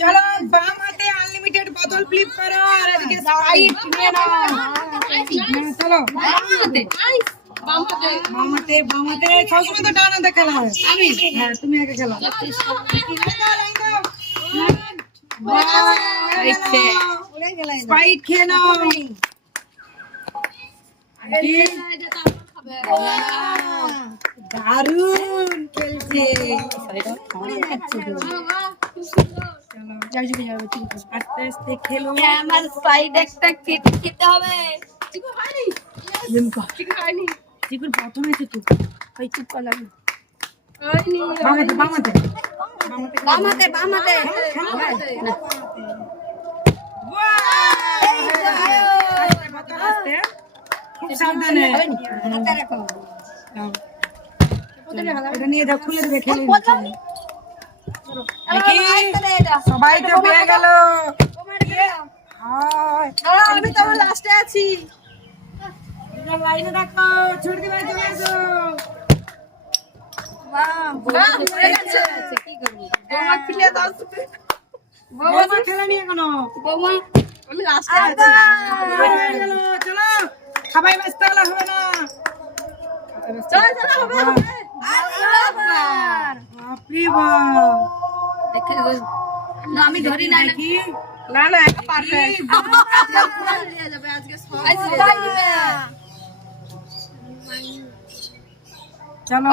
চলো বাম হাতে আনলিমিটেড বোতল ফ্লিপ করো আর এদিকে স্প্রাইট নিয়ে নাও। চলো বাম হাতে সবসময় তো ডান হাতে খেলা হয়। হ্যাঁ তুমি আগে খেলো। স্প্রাইট খেয়ে নাও। দারুণ খেলছে। আস্তে আস্তে খেলো। আমার স্প্রাইট একটা খেতে হবে। চিকুর প্রথমে তো তুই ওই চুপ করলাম। বামাতে খুব সাবধানে এটা নিয়ে যাও, খুলে দেখে সবাই তো পেয়ে গেল। আমি তো লাস্টে আছি। লাইনে দেখো, ছুটি ভাই চলে আসো। বৌমা খেলা নিয়ে এখনো আমি লাস্টে আছি। চলো খাবাই ব্যস্ত হলে হবে না। বাপরে বাপ, আমি ধরি না কি না পারফেক্ট। চলো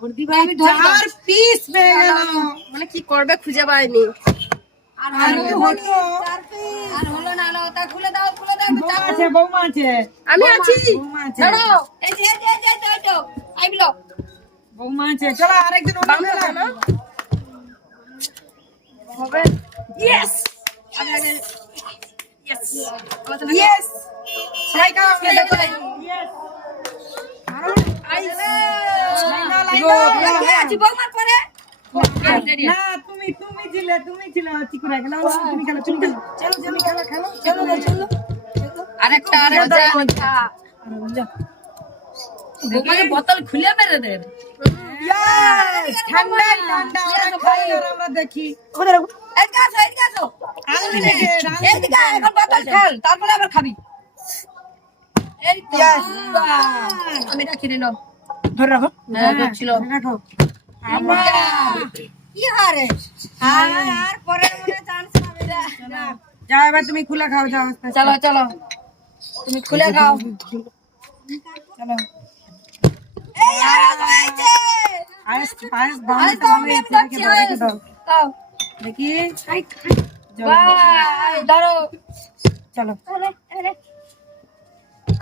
ভর্তি ভাই আমি ধরবো। 4 পিস পেয়ে গেল। মানে কি করবে খুঁজে পাইনি। আর হলো আর হলো না, ওটা খুলে দাও। বৌমা আছে আমি আছি। বৌমা আছে দাঁড়াও, এই যে আইবলো। বৌমা আছে। চলো আরেকজন বাম হাতে না? হবে। ইয়েস আগে ইয়েস সবাই খাও। দেখো। ইয়েস আছি বৌমার পরে। না তুমি ছিলে চিকুরা গেল। তুমি খেলো চলো তুমি খেলো। আরেকটা বৌমাকে বোতল খুলে মেরে দেন। ইয়েস ঠান্ডা ওরা খাই আর আমরা দেখি। এদিকে আসো। এদিকে আয়, এখন বোতল খেল, তারপরে আবার খাবি। এই তো। আমি রাখি রে, নাও। ধরে রাখো। হ্যাঁ, ধরছিল। রাখো। কি হারে? আর পরে মনে চান্স পাবে না। যাও এবার তুমি খুলে খাও, যাও আস্তে আস্তে। চলো তুমি খুলে খাও। চলো এই আওয়াজ হয়েছে। পায়েস আরে বানাতে তো হবে, আমি যাচ্ছি। রেখে দাও। দাও। দেখি বাই, ধরো। চলো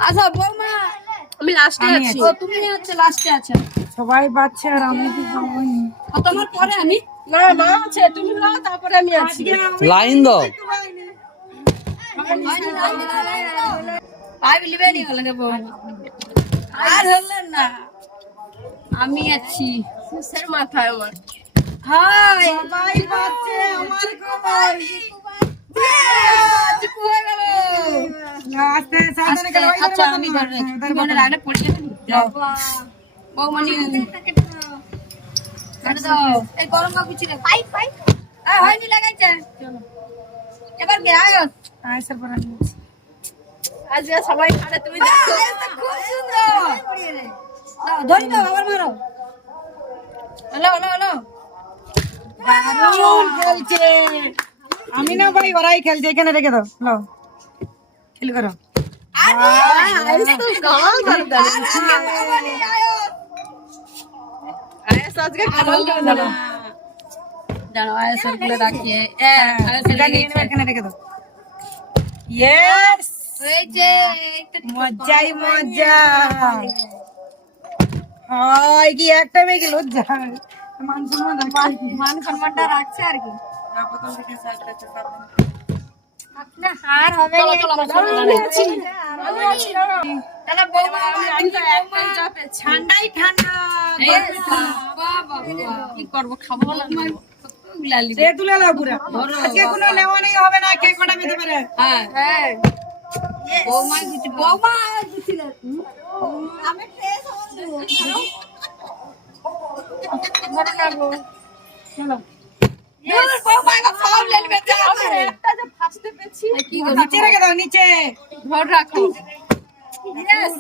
আচ্ছা বৌমা, আমি লাস্টে আমি আছি। আছি। ও তুমি হচ্ছে লাস্টে আছো। সবাই বাচ্চা আর আমি তো পাবোই। ও তোমার পরে আমি। না মা আছে, তুমি নাও, তারপরে আমি আছি। লাইন দাও। পাই লিবে নি লাগে বউ। আর হলেন না। আমি আছি। সুসের মাথায় আমার। হাই সবাই বাচ্চা আমার কমাই। চিকু হয়ে গেল। আস্তে সাবধানে খেলো। আচ্ছা আমি ধরে মনে রাখলে পড়ে যাও। বৌমনি কাট দাও। এই গরম কাপড় ছিড়ে পাই হয়নি লাগাইছে। এবার গে আয়ো। আইসার পর আজ সবাই খাবে, তুমি দেখো। খুব সুন্দর। ধরি দাও, আবার মারো। হ্যালো দারুণ খেলছে। আমি না ভাই, ওরাই খেলছে। এখানে রেখে দাও। নাও খেল করো। আরে তো গাল করে দাও। আয়স আজকে গাল করে দাও। জানো আয়স গুলো রাখিয়ে আয়স এখানে রেখে দাও। ইয়েস হয়েছে। মজাই মজা। হয় কি একটা মেয়ে লজ্জা মান সম্মানটা রাখছে আর কি। না আর হবে না। চলো আমার সামনে দাঁড়াও। তাহলে বৌমা আমি তো একটাই চাপে ঠান্ডাই ঠান্ডা। বাবা কি করবো, খাবো না। সে তুলে নাও পুরা। আজকে কোনো নেওয়া নেই হবে না। কে কটা পেতে পারে? হ্যাঁ বৌমা দিচ্ছিল। আমি ধরে নাও চলো বৌমা এবার সব লেলবে যা একটা যে ফার্স্টে পেছি কি নিচে রেখে দাও নিচে ধর রাখো ইয়েস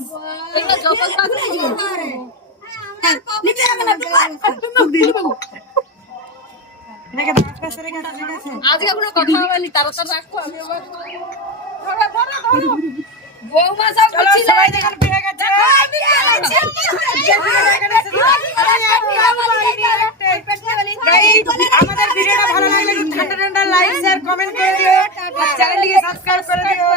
এটা যত কাজ নিচে রাখো না তুমি দিয়ে দেবো রেখে দাও আস্তে রেখে দাও ঠিক আছে আজকে কোনো কথা বলি তাড়াতাড়ি রাখো আমি আবার বৌমা সব চলো করছিল সবাই দেখেন পেয়ে গেছে আমাদের ভিডিওটা ভালো লাগলে ঠান্ডা ঠান্ডা লাইক শেয়ার কমেন্ট করে দিও আর চ্যানেলটিকে সাবস্ক্রাইব করে দিও